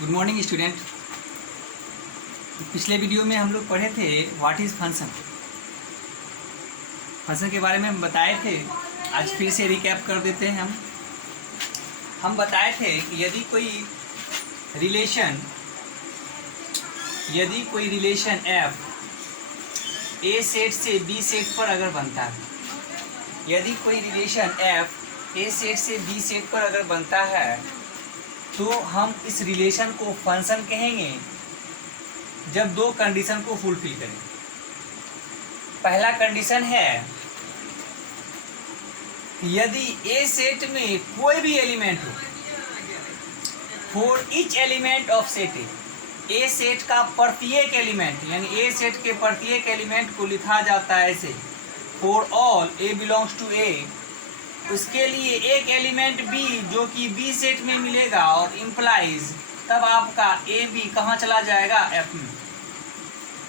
Good morning student. पिछले video में हम लोग पढ़े थे व्हाट इज़ फंक्शन। फंक्शन के बारे में हम बताए थे। आज फिर से रिकैप कर देते हैं। हम बताए थे कि यदि कोई रिलेशन f ए सेट से बी सेट पर अगर बनता है, यदि कोई रिलेशन f ए सेट से बी सेट पर अगर बनता है तो हम इस रिलेशन को फंक्शन कहेंगे जब दो कंडीशन को फुलफिल करें। पहला कंडीशन है यदि ए सेट में कोई भी एलिमेंट हो, for each element of set A set का प्रत्येक एलिमेंट, यानी ए सेट के प्रत्येक एलिमेंट को लिखा जाता है ऐसे, for all a belongs to a, उसके लिए एक एलिमेंट बी जो कि बी सेट में मिलेगा और इम्प्लाइज, तब आपका ए बी कहाँ चला जाएगा, एफ में।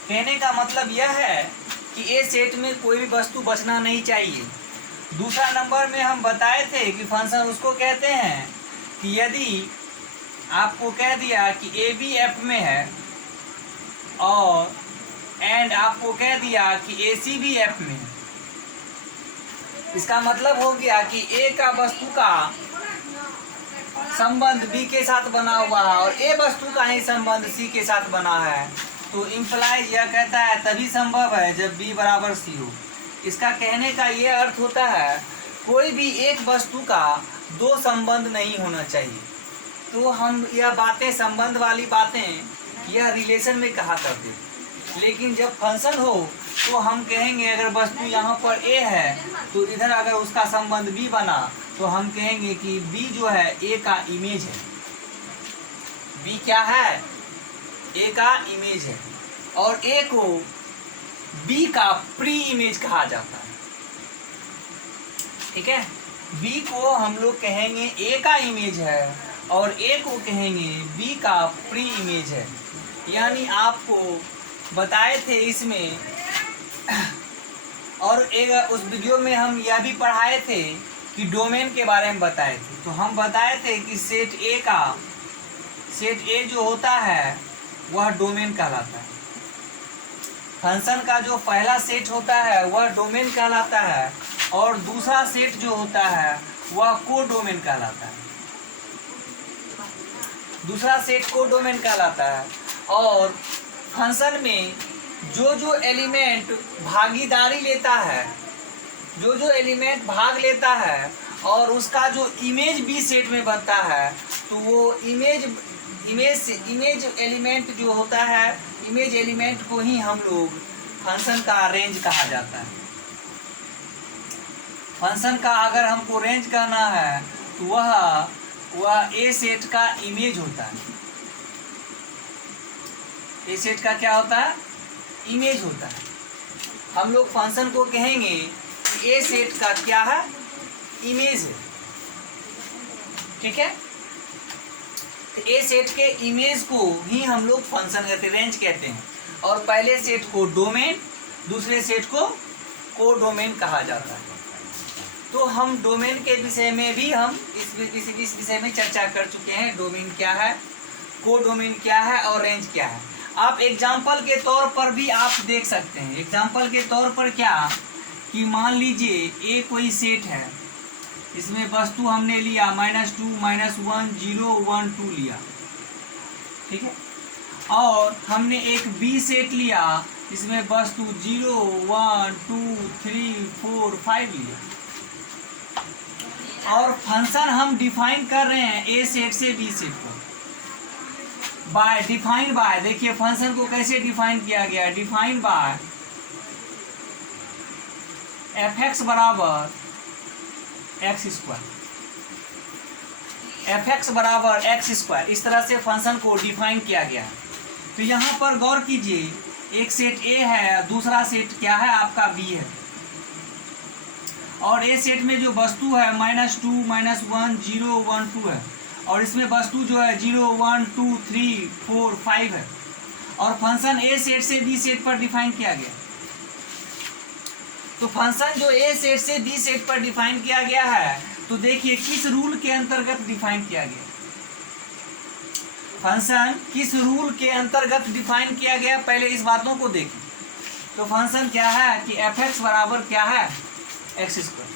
कहने का मतलब यह है कि ए सेट में कोई भी वस्तु बचना नहीं चाहिए। दूसरा नंबर में हम बताए थे कि फंक्शन उसको कहते हैं कि यदि आपको कह दिया कि ए बी एफ में है और एंड आपको कह दिया कि ए सी भी एफ में है, इसका मतलब हो गया कि ए का वस्तु का संबंध बी के साथ बना हुआ है और ए वस्तु का ही संबंध सी के साथ बना है, तो इम्प्लाइज यह कहता है तभी संभव है जब बी बराबर सी हो। इसका कहने का ये अर्थ होता है कोई भी एक वस्तु का दो संबंध नहीं होना चाहिए। तो हम यह बातें, संबंध वाली बातें यह रिलेशन में कहा करते, लेकिन जब फंक्शन हो तो हम कहेंगे अगर वस्तु यहाँ पर ए है तो इधर अगर उसका संबंध बी बना तो हम कहेंगे कि बी जो है ए का इमेज है। बी क्या है? ए का इमेज है और ए को बी का प्री इमेज कहा जाता है। ठीक है, बी को हम लोग कहेंगे ए का इमेज है और ए को कहेंगे बी का प्री इमेज है। यानी आपको बताए थे इसमें और एक उस वीडियो में हम यह भी पढ़ाए थे कि डोमेन के बारे में बताए थे। तो हम बताए थे कि सेट ए जो होता है वह डोमेन कहलाता है। फंक्शन का जो पहला सेट होता है वह डोमेन कहलाता है और दूसरा सेट जो होता है वह को डोमेन कहलाता है। दूसरा सेट को डोमेन कहलाता है और फंक्शन में जो एलिमेंट भागीदारी लेता है, जो एलिमेंट भाग लेता है और उसका जो इमेज बी सेट में बनता है, तो वो इमेज एलिमेंट जो होता है, इमेज एलिमेंट को ही हम लोग फंक्शन का रेंज कहा जाता है। फंक्शन का अगर हमको रेंज कहना है तो वह ए सेट का इमेज होता है। ए सेट का क्या होता है? इमेज होता है। हम लोग फंक्शन को कहेंगे कि ए सेट का क्या है? इमेज है। ठीक है, तो ए सेट के इमेज को ही हम लोग फंक्शन कहते हैं, रेंज कहते हैं। और पहले सेट को डोमेन, दूसरे सेट को को डोमेन कहा जाता है। तो हम डोमेन के विषय में भी हम इस विषय में चर्चा कर चुके हैं। डोमेन क्या है, को डोमेन क्या है और रेंज क्या है। आप एग्जाम्पल के तौर पर भी आप देख सकते हैं। एग्जाम्पल के तौर पर क्या कि मान लीजिए ए कोई सेट है, इसमें वस्तु हमने लिया -2 -1 0 1 2 लिया। ठीक है, और हमने एक बी सेट लिया, इसमें वस्तु 0 1 2 3 4 5 लिया और फंक्शन हम डिफाइन कर रहे हैं ए सेट से बी सेट को डिफाइन बाय। देखिए फंक्शन को कैसे डिफाइन किया गया, डिफाइन बाय fx बराबर x², fx बराबर x², इस तरह से फंक्शन को डिफाइन किया गया है। तो यहाँ पर गौर कीजिए, एक सेट ए है, दूसरा सेट क्या है आपका बी है, और ए सेट में जो वस्तु है -2 -1 0 1 2 है और इसमें वस्तु जो है 0 1 2 3 4 5 है और फंक्शन ए सेट से बी सेट पर डिफाइन किया गया। तो फंक्शन जो ए सेट से बी सेट पर डिफाइन किया गया है, तो देखिए किस रूल के अंतर्गत डिफाइन किया गया। फंक्शन किस रूल के अंतर्गत डिफाइन किया गया, पहले इस बातों को देखें। तो फंक्शन क्या है कि एफ एक्स बराबर क्या है, एक्स स्क्वायर।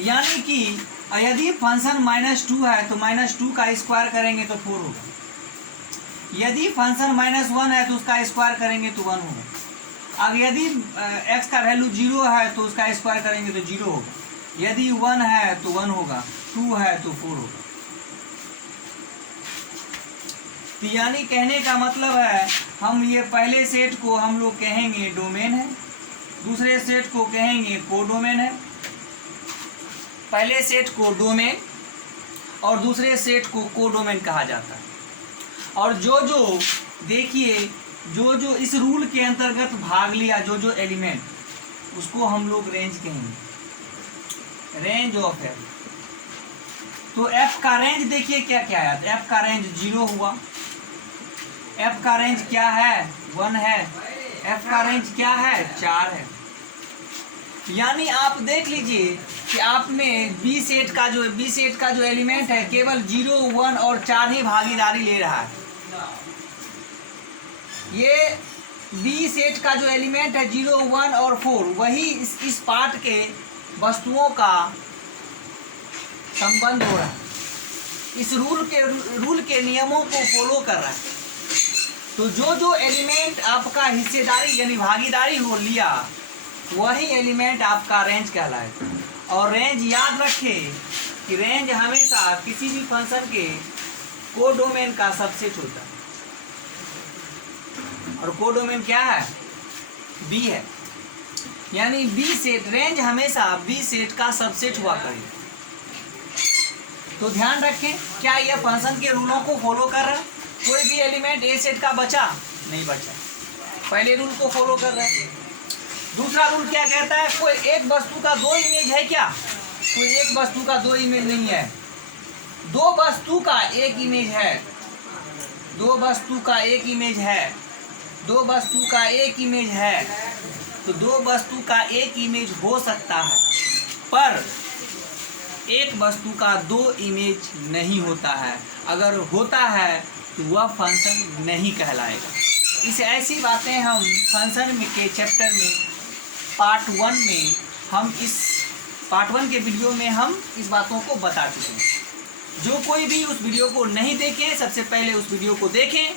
यानी कि यदि फंक्शन -2 है तो -2 का स्क्वायर करेंगे तो 4 होगा। यदि फंक्शन -1 है तो उसका स्क्वायर करेंगे तो 1 होगा। अब यदि x का वैल्यू 0 है तो उसका स्क्वायर करेंगे तो 0 होगा। यदि 1 है तो 1 होगा, 2 है तो 4 होगा। तो यानी कहने का मतलब है हम ये पहले सेट को हम लोग कहेंगे डोमेन है, दूसरे सेट को कहेंगे कोडोमेन है। पहले सेट को डोमेन और दूसरे सेट को कोडोमेन कहा जाता है। और जो देखिए जो इस रूल के अंतर्गत भाग लिया, जो एलिमेंट, उसको हम लोग रेंज कहेंगे, रेंज ऑफ एफ। तो एफ का रेंज देखिए क्या क्या है। एफ का रेंज 0 हुआ, एफ का रेंज क्या है 1 है, एफ का रेंज क्या है 4 है। यानी आप देख लीजिए कि आपने बी सेट का जो एलिमेंट है केवल 0, 1 और 4 ही भागीदारी ले रहा है। ये बी सेट का जो एलिमेंट है 0, 1 और 4 वही इस पार्ट के वस्तुओं का संबंध हो रहा है, इस रूल के नियमों को फॉलो कर रहा है। तो जो एलिमेंट आपका हिस्सेदारी यानी भागीदारी हो लिया वही एलिमेंट आपका रेंज कहलाएगा। और रेंज याद रखें कि रेंज हमेशा किसी भी फंक्शन के कोडोमेन का सबसेट होता है। और कोडोमेन क्या है, बी है। यानी बी सेट, रेंज हमेशा बी सेट का सबसेट हुआ करेगा। तो ध्यान रखें, क्या यह फंक्शन के रूलों को फॉलो कर रहा है? कोई भी एलिमेंट ए सेट का बचा नहीं बचा, पहले रूल को फॉलो कर रहा है। दूसरा रूल क्या कहता है, कोई एक वस्तु का 2 इमेज है क्या? कोई एक वस्तु का 2 इमेज नहीं है, 2 वस्तु का 1 इमेज है, 2 वस्तु का 1 इमेज है, 2 वस्तु का 1 इमेज है। तो 2 वस्तु का 1 इमेज हो सकता है, पर एक वस्तु का 2 इमेज नहीं होता है। अगर होता है तो वह फंक्शन नहीं कहलाएगा। इस ऐसी बातें हम फंक्शन में के चैप्टर में पार्ट 1 में हम इस पार्ट 1 के वीडियो में हम इस बातों को बता चुके हैं। जो कोई भी उस वीडियो को नहीं देखे, सबसे पहले उस वीडियो को देखें,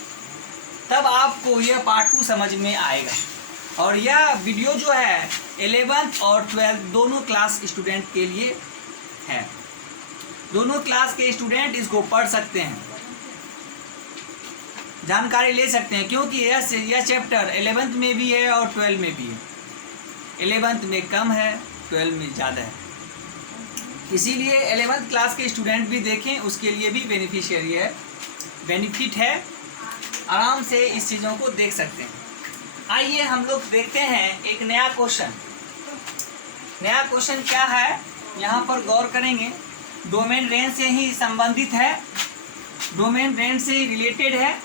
तब आपको यह पार्ट 2 समझ में आएगा। और यह वीडियो जो है 11th और 12th दोनों क्लास स्टूडेंट के लिए है। दोनों क्लास के स्टूडेंट इसको पढ़ सकते हैं, जानकारी ले सकते हैं, क्योंकि यह चैप्टर 11th में भी है और 12 में भी है। 11th में कम है, 12 में ज़्यादा है, इसीलिए 11th क्लास के स्टूडेंट भी देखें, उसके लिए भी बेनिफिट है। आराम से इस चीज़ों को देख सकते हैं। आइए हम लोग देखते हैं एक नया क्वेश्चन। नया क्वेश्चन क्या है, यहाँ पर गौर करेंगे। डोमेन रेंज से ही संबंधित है, डोमेन रेंज से ही रिलेटेड है।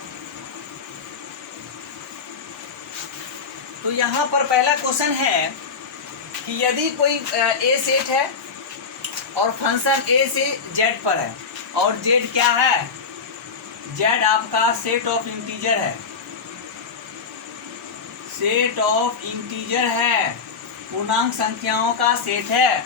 तो यहाँ पर पहला क्वेश्चन है कि यदि कोई ए सेट है और फंक्शन ए से जेड पर है, और जेड क्या है, जेड आपका सेट ऑफ इंटीजर है, सेट ऑफ इंटीजर है, पूर्णांक संख्याओं का सेट है।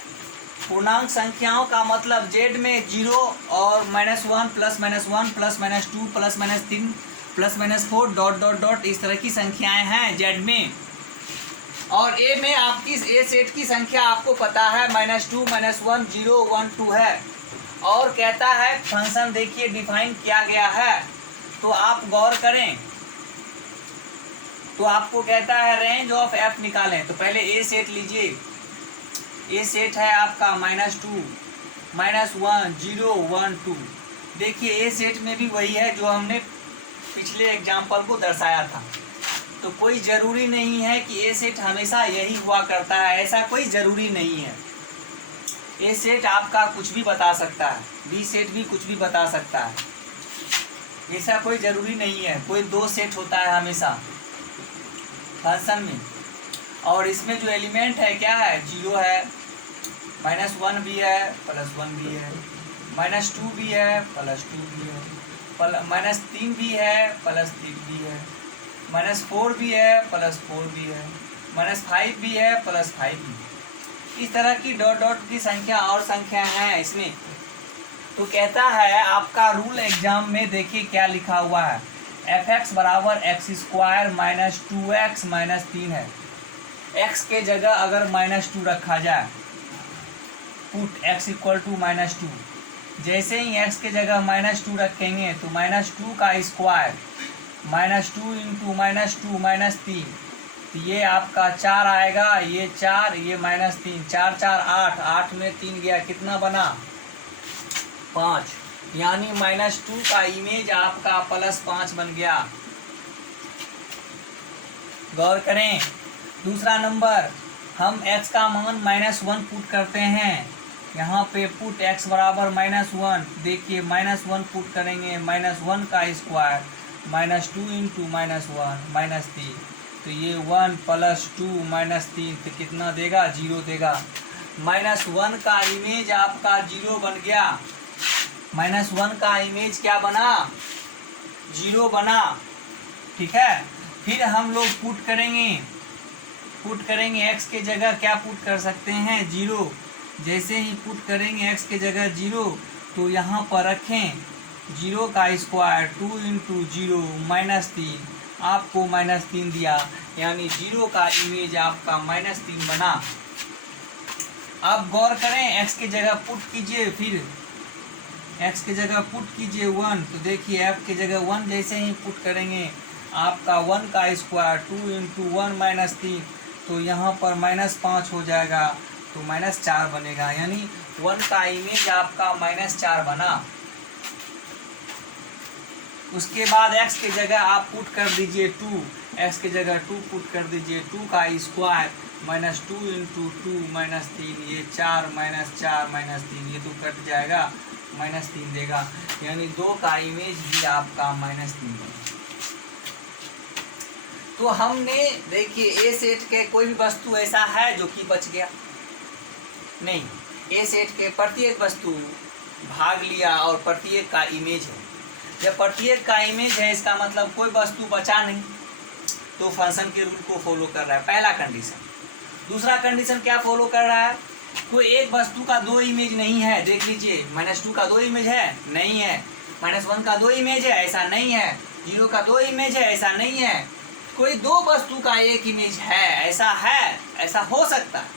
पूर्णांक संख्याओं का मतलब जेड में 0 और -1 +-1 +-2 +-3 +-4 डॉट डॉट डॉट इस तरह की संख्याएं हैं जेड में। और ए में आपकी ए सेट की संख्या आपको पता है -2 -1 0 1 2 है। और कहता है फंक्शन देखिए डिफाइन किया गया है, तो आप गौर करें, तो आपको कहता है रेंज ऑफ एफ निकालें। तो पहले ए सेट लीजिए, ए सेट है आपका -2 -1 0 1 2। देखिए ए सेट में भी वही है जो हमने पिछले एग्जाम्पल को दर्शाया था। तो कोई ज़रूरी नहीं है कि ए सेट हमेशा यही हुआ करता है, ऐसा कोई ज़रूरी नहीं है। ए सेट आपका कुछ भी बता सकता है, बी सेट भी कुछ भी बता सकता है, ऐसा कोई ज़रूरी नहीं है। कोई 2 सेट होता है हमेशा फंक्शन में। और इसमें जो एलिमेंट है क्या है, 0 है, -1 भी है, +1 भी है, -2 भी है, +2 भी है, -3 भी है, +3 भी है, -4 भी है, +4 भी है, -5 भी है, +5 भी है। इस तरह की डॉट डॉट की संख्या और संख्या है इसमें। तो कहता है आपका रूल एग्जाम में देखिए क्या लिखा हुआ है, fx बराबर x² - 2x - 3 है। x के जगह अगर -2 रखा जाए, पुट x = -2, जैसे ही x के जगह -2 रखेंगे तो -2 का स्क्वायर, -2 × -2 - 3, तो ये आपका 4 आएगा, ये 4, ये -3, 4 4 8, 8 में 3 गया, कितना बना 5, यानी -2 का इमेज आपका +5 बन गया। गौर करें। दूसरा नंबर, हम x का मान -1 पुट करते हैं, यहाँ पे पुट x बराबर -1, देखिए -1 पुट करेंगे, -1 का स्क्वायर, -2 × -1 -3, तो ये 1 + 2 - 3, तो कितना देगा 0 देगा। -1 का इमेज आपका 0 बन गया, -1 का इमेज क्या बना 0 बना। ठीक है, फिर हम लोग पुट करेंगे x के जगह क्या पुट कर सकते हैं 0, जैसे ही पुट करेंगे x के जगह 0, तो यहाँ पर रखें 0 का स्क्वायर, 2 × 0 -3, आपको -3 दिया, यानी 0 का इमेज आपका -3 बना। अब गौर करें, x की जगह पुट कीजिए, फिर x की जगह पुट कीजिए 1, तो देखिए f की जगह 1 जैसे ही पुट करेंगे, आपका 1 का स्क्वायर, 2 × 1 - 3, तो यहाँ पर -5 हो जाएगा, तो -4 बनेगा, यानी 1 का इमेज आपका -4 बना। उसके बाद x की जगह आप पुट कर दीजिए 2, x की जगह 2 पुट कर दीजिए, 2 का स्क्वायर, -2 × 2 - 3, ये 4 -4 -3, ये तो कट जाएगा, -3 देगा, यानी 2 का इमेज भी आपका -3 बनेगा। तो हमने देखिए ए सेट के कोई भी वस्तु ऐसा है जो कि बच गया नहीं, ए सेट के प्रत्येक वस्तु भाग लिया और प्रत्येक का इमेज है। जब प्रत्येक का इमेज है, इसका मतलब कोई वस्तु बचा नहीं, तो फंक्शन के रूल को फॉलो कर रहा है, पहला कंडीशन। दूसरा कंडीशन क्या फॉलो कर रहा है, कोई एक वस्तु का 2 इमेज नहीं है, देख लीजिए, -2 का 2 इमेज है, नहीं है, -1 का 2 इमेज है, ऐसा नहीं है, 0 का 2 इमेज है, ऐसा नहीं है, कोई 2 वस्तु का एक इमेज है, ऐसा हो सकता है,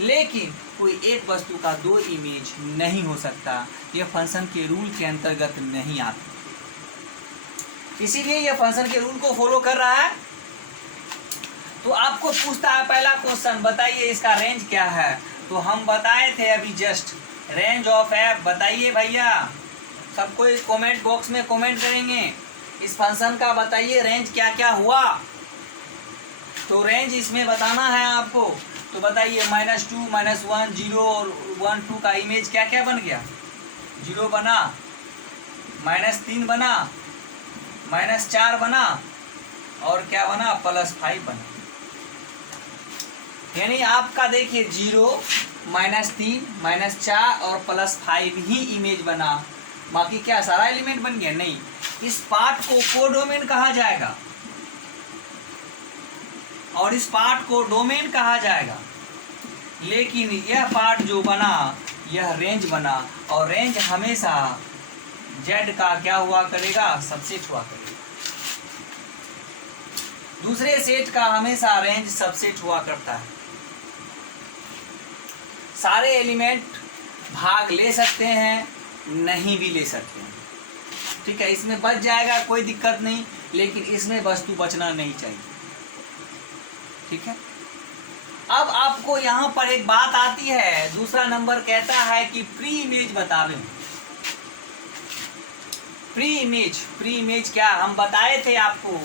लेकिन कोई एक वस्तु का 2 इमेज नहीं हो सकता, यह फंक्शन के रूल के अंतर्गत नहीं आता, इसीलिए यह फंक्शन के रूल को फॉलो कर रहा है। तो आपको पूछता है पहला क्वेश्चन, बताइए इसका रेंज क्या है, तो हम बताए थे अभी जस्ट, रेंज ऑफ f बताइए भैया, सब कोई कमेंट बॉक्स में कमेंट करेंगे, इस फंक्शन का बताइए रेंज क्या क्या हुआ। तो रेंज इसमें बताना है आपको, तो बताइए -2 -1 0 और 1 2 का इमेज क्या क्या बन गया, 0 बना, -3 बना, -4 बना, और क्या बना +5 बना। यानी आपका देखिए 0 -3 -4 और +5 ही इमेज बना, बाकी क्या सारा एलिमेंट बन गया नहीं। इस पार्ट को कोडोमेन कहा जाएगा और इस पार्ट को डोमेन कहा जाएगा, लेकिन यह पार्ट जो बना यह रेंज बना, और रेंज हमेशा z का क्या हुआ करेगा, सबसेट हुआ करेगा। दूसरे सेट का हमेशा रेंज सबसेट हुआ करता है। सारे एलिमेंट भाग ले सकते हैं, नहीं भी ले सकते हैं, ठीक है, इसमें बच जाएगा कोई दिक्कत नहीं, लेकिन इसमें वस्तु बचना नहीं चाहिए, ठीक है। अब आपको यहाँ पर एक बात आती है, दूसरा नंबर कहता है कि प्री इमेज बतावे। प्री इमेज क्या, हम बताए थे आपको,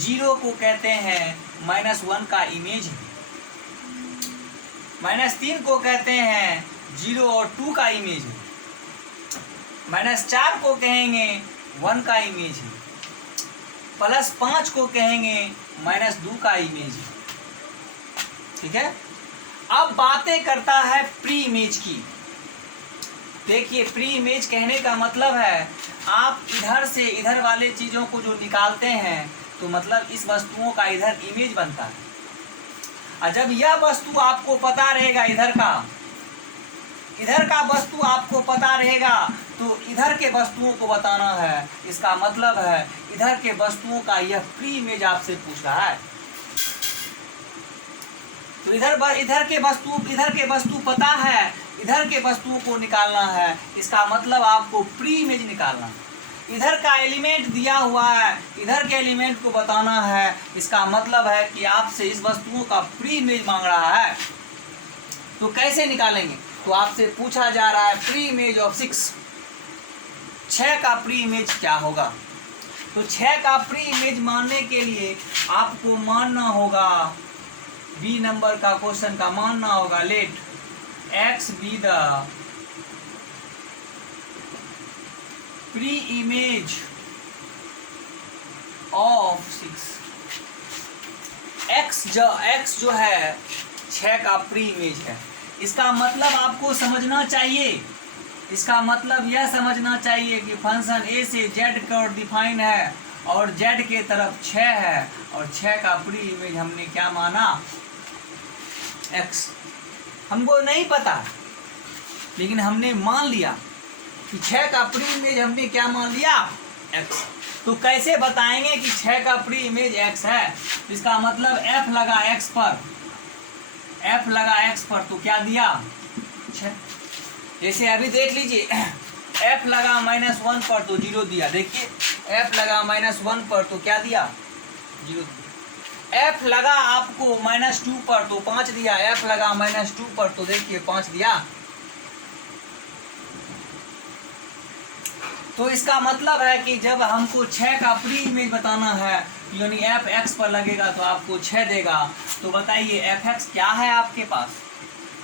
0 को कहते हैं -1 का इमेज, -3 को कहते हैं 0 और 2 का इमेज है, -4 को कहेंगे 1 का इमेज है, +5 को कहेंगे -2 का इमेज है, ठीक है। अब बातें करता है प्री इमेज की। देखिए प्री इमेज कहने का मतलब है आप इधर से इधर वाले चीज़ों को जो निकालते हैं तो मतलब इस वस्तुओं का इधर इमेज बनता है। और जब यह वस्तु आपको पता रहेगा इधर का वस्तु आपको पता रहेगा तो इधर के वस्तुओं को बताना है। इसका मतलब है इधर के वस्तुओं का यह प्री इमेज आपसे पूछ रहा है। तो इधर के वस्तु पता है, इधर के वस्तुओं को निकालना है। इसका मतलब आपको प्री इमेज निकालना है। इधर का एलिमेंट दिया हुआ है, इधर के एलिमेंट को बताना है। इसका मतलब है कि आपसे इस वस्तुओं का प्री इमेज मांग रहा है। तो कैसे निकालेंगे? तो आपसे पूछा जा रहा है प्री इमेज ऑफ 6। 6 का प्री इमेज क्या होगा? तो 6 का प्री इमेज मानने के लिए आपको मानना होगा, बी नंबर का क्वेश्चन का मानना होगा, let x be the pre image of 6। x जो है 6 का प्री इमेज है। इसका मतलब आपको समझना चाहिए, इसका मतलब यह समझना चाहिए कि फंक्शन a से z का डिफाइन है और z के तरफ 6 है और 6 का प्री इमेज हमने क्या माना? x। हमको नहीं पता लेकिन हमने मान लिया कि 6 का प्री इमेज हमने क्या मान लिया? x। तो कैसे बताएंगे कि 6 का प्री इमेज x है? इसका मतलब f लगा x पर तो क्या दिया? 6। जैसे अभी देख लीजिए f लगा -1 पर तो 0 दिया। देखिए f लगा -1 पर तो क्या दिया? 0 दिया। f लगा आपको -2 पर तो 5 दिया। f लगा -2 पर तो देखिए 5 दिया। तो इसका मतलब है कि जब हमको 6 का प्री इमेज बताना है यानी f x पर लगेगा तो आपको 6 देगा। तो बताइए f(x) क्या है आपके पास?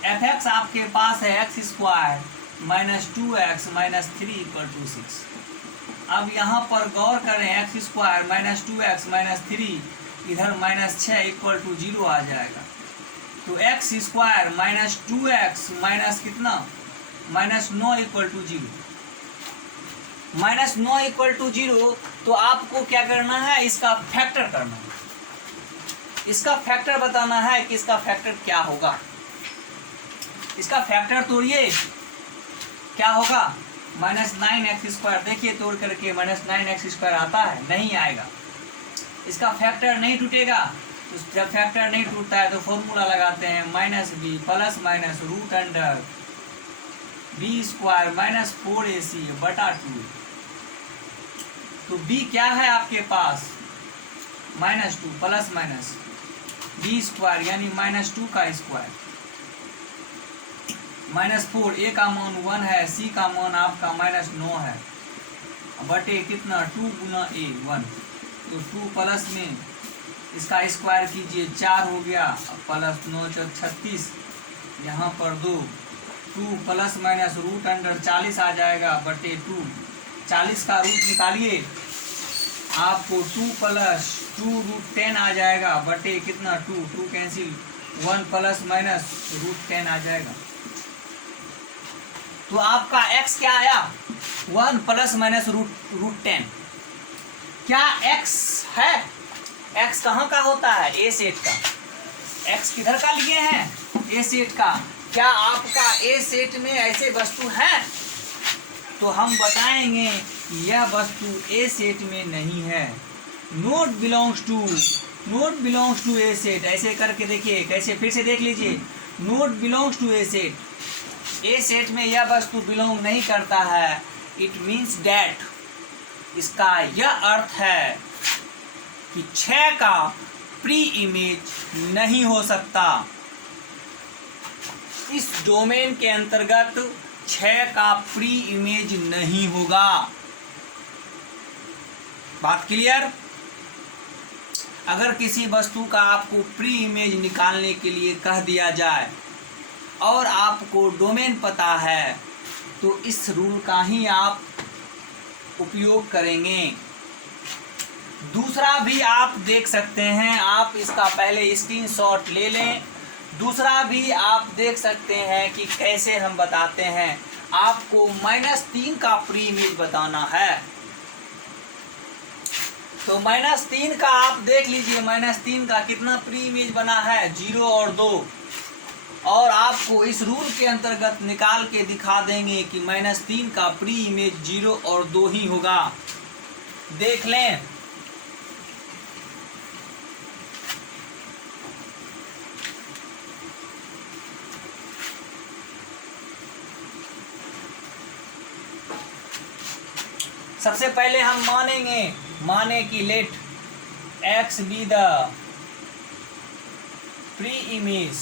f(x) आपके पास है x² -2x -3 = 6। अब यहाँ पर गौर करें, x² -2x -3 इधर -6 = 0 आ जाएगा। तो x² -2x माइनस कितना? -9 = 0। -9 = 0 तो आपको क्या करना है? इसका फैक्टर करना है। इसका फैक्टर बताना है कि इसका फैक्टर क्या होगा। इसका फैक्टर तोड़िए, क्या होगा? -9x²। देखिए तोड़ करके -9x² आता है? नहीं आएगा। इसका फैक्टर नहीं टूटेगा। तो जब फैक्टर नहीं टूटता है तो फॉर्मूला लगाते हैं -b ± √b² -4ac/2। तो b क्या है आपके पास? -2 ± b² यानी -2 का स्क्वायर -4। a का मान 1 है, c का मान आपका -9 है बटे कितना? 2 × a 1। तो 2 प्लस में इसका स्क्वायर कीजिए 4 हो गया प्लस 9 × 36। यहाँ पर 2 ± √40 आ जाएगा बटे 2। 40 का रूट निकालिए, आपको 2 + 2 √10 आ जाएगा बटे कितना? 2 कैंसिल, 1 ± √10 आ जाएगा। तो आपका x क्या आया? 1 ± √10। क्या x है? x कहाँ का होता है? a सेट का। x किधर का लिए हैं? a सेट का। क्या आपका a सेट में ऐसे वस्तु हैं? तो हम बताएंगे यह वस्तु a सेट में नहीं है। Not belongs to a set. ऐसे करके देखिए, कैसे फिर से देख लीजिए। Not belongs to a set. a set में यह वस्तु बिलोंग नहीं करता है। इट मीन्स डैट, इसका यह अर्थ है कि 6 का प्री इमेज नहीं हो सकता। इस डोमेन के अंतर्गत 6 का प्री इमेज नहीं होगा। बात क्लियर? अगर किसी वस्तु का आपको प्री इमेज निकालने के लिए कह दिया जाए और आपको डोमेन पता है तो इस रूल का ही आप उपयोग करेंगे। दूसरा भी आप देख सकते हैं, आप इसका पहले स्क्रीनशॉट ले लें। दूसरा भी आप देख सकते हैं कि कैसे हम बताते हैं। आपको -3 का प्री इमेज बताना है। तो -3 का आप देख लीजिए, -3 का कितना प्री इमेज बना है, 0 और 2। और आपको इस रूल के अंतर्गत निकाल के दिखा देंगे कि -3 का प्री इमेज 0 और 2 ही होगा। देख लें। सबसे पहले हम माने कि let x be the pre image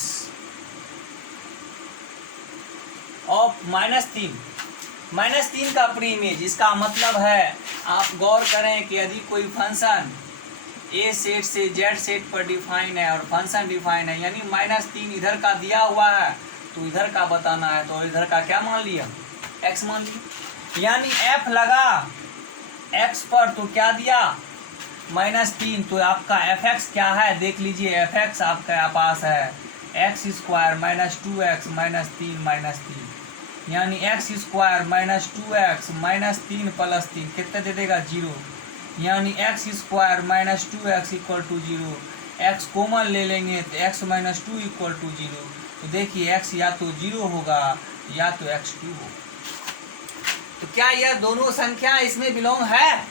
of -3 का प्री इमेज। इसका मतलब है, आप गौर करें कि यदि कोई फंक्शन ए सेट से जेड सेट पर डिफाइन है और फंक्शन डिफाइन है, यानी -3 इधर का दिया हुआ है तो इधर का बताना है, तो इधर का क्या मान लिया, x मान लिया। यानी f लगा x पर तो क्या दिया, -3। तो आपका fx क्या है, देख लीजिए, fx आपका पास है x² - 2x -3 यानी x² - 2x -3 + 3 कितना दे देगा, 0। यानी x² - 2x = 0। x कॉमन ले लेंगे तो x - 2 = 0। तो देखिए x या तो 0 होगा या तो x2 होगा। तो क्या यह दोनों संख्या इसमें बिलोंग है?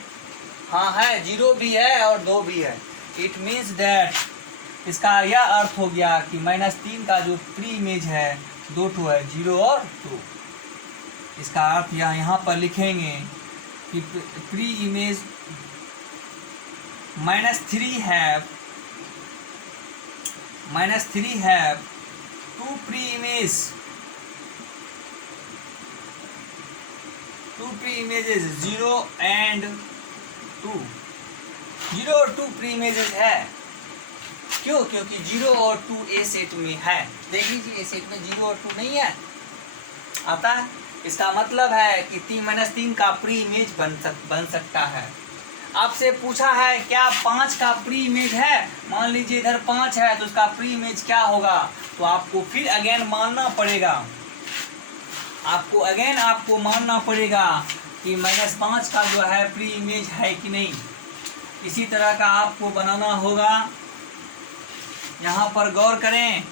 हाँ है, 0 भी है और 2 भी है। इट मीन्स दैट इसका यह अर्थ हो गया कि -3 का जो प्री इमेज है 2 ठो है, 0 और 2। इसका अर्थ यहाँ पर लिखेंगे कि pre image -3 have 2 pre images 0 and 2। 0 और 2 प्री इमेजेस है। क्यों? क्योंकि 0 और 2 ए सेट में है। देख लीजिए, ए सेट में 0 और 2 नहीं है, आता है। इसका मतलब है कि -3 का प्री इमेज बन सकता है। आपसे पूछा है क्या 5 का प्री इमेज है, मान लीजिए इधर 5 है तो उसका प्री इमेज क्या होगा, तो आपको फिर अगेन मानना पड़ेगा, आपको मानना पड़ेगा कि -5 का जो है प्री इमेज है कि नहीं। इसी तरह का आपको बनाना होगा। यहाँ पर गौर करें,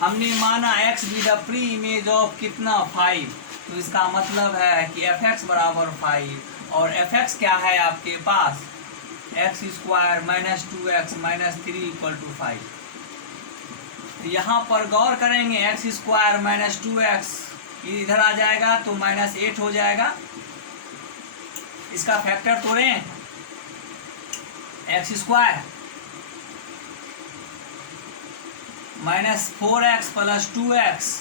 हमने माना x भी द प्री इमेज ऑफ कितना, 5। तो इसका मतलब है कि fx बराबर 5 और fx क्या है आपके पास, x² - 2x -3 = 5। यहाँ पर गौर करेंगे, x² - 2x इधर आ जाएगा तो -8 हो जाएगा। इसका factor तोड़ें, x² - 4x + 2x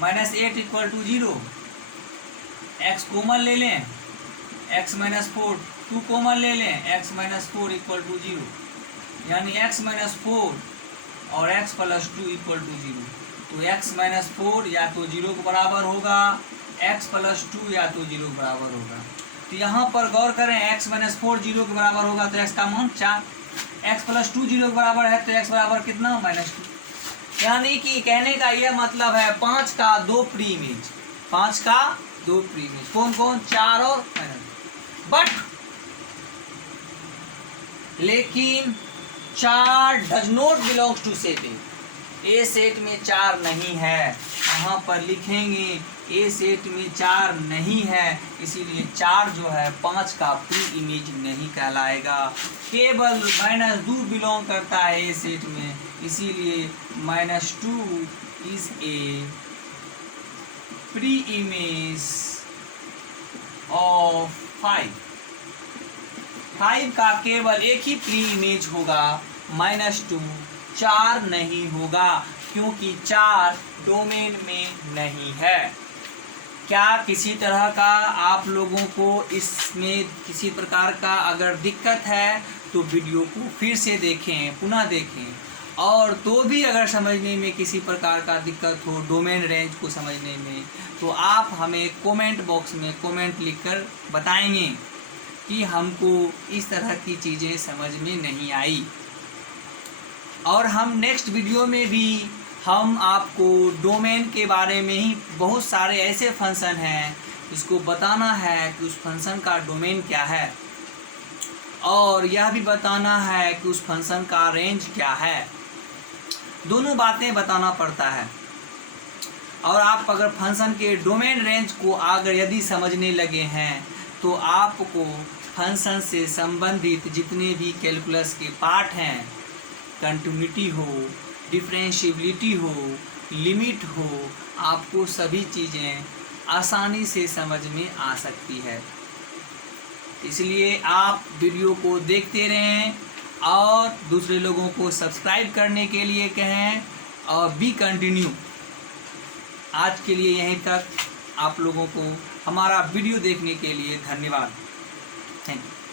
-8 = 0। x common ले लें, x - 4, 2 कॉमन ले लें, x - 4 = 0। यानी x - 4 और x + 2 = 0। तो x - 4 या तो 0 के बराबर होगा, x + 2 या तो 0 के बराबर होगा। तो यहाँ पर गौर करें, x - 4 0 के बराबर होगा तो x का मान 4, x + 2 0 के बराबर है तो x बराबर कितना, -2। यानी कि कहने का यह मतलब है 5 का 2 प्री इमेज, 5 का 2 प्री इमेज कौन कौन, 4 और बट लेकिन 4 does not belongs to set A. A set में 4 नहीं है। यहाँ पर लिखेंगे ए सेट में 4 नहीं है, इसीलिए 4 जो है 5 का प्री इमेज नहीं कहलाएगा। केवल -2 बिलोंग करता है ए सेट में, इसीलिए -2 is a pre image of 5। 5 का केवल एक ही प्री इमेज होगा, -2, 4 नहीं होगा, क्योंकि 4 डोमेन में नहीं है। क्या किसी तरह का आप लोगों को इसमें किसी प्रकार का अगर दिक्कत है तो वीडियो को फिर से देखें, पुनः देखें। और तो भी अगर समझने में किसी प्रकार का दिक्कत हो, डोमेन रेंज को समझने में, तो आप हमें कमेंट बॉक्स में कमेंट लिखकर बताएंगे कि हमको इस तरह की चीज़ें समझ में नहीं आई। और हम नेक्स्ट वीडियो में भी हम आपको डोमेन के बारे में ही बहुत सारे ऐसे फंक्शन हैं जिसको बताना है कि उस फंक्शन का डोमेन क्या है, और यह भी बताना है कि उस फंक्शन का रेंज क्या है। दोनों बातें बताना पड़ता है। और आप अगर फंक्शन के डोमेन रेंज को अगर यदि समझने लगे हैं तो आपको फंक्शन से संबंधित जितने भी कैलकुलस के पार्ट हैं, कंटिन्यूटी हो, डिफरेंशिएबिलिटी हो, लिमिट हो, आपको सभी चीज़ें आसानी से समझ में आ सकती है। इसलिए आप वीडियो को देखते रहें और दूसरे लोगों को सब्सक्राइब करने के लिए कहें और बी कंटिन्यू। आज के लिए यहीं तक। आप लोगों को हमारा वीडियो देखने के लिए धन्यवाद। Thank you.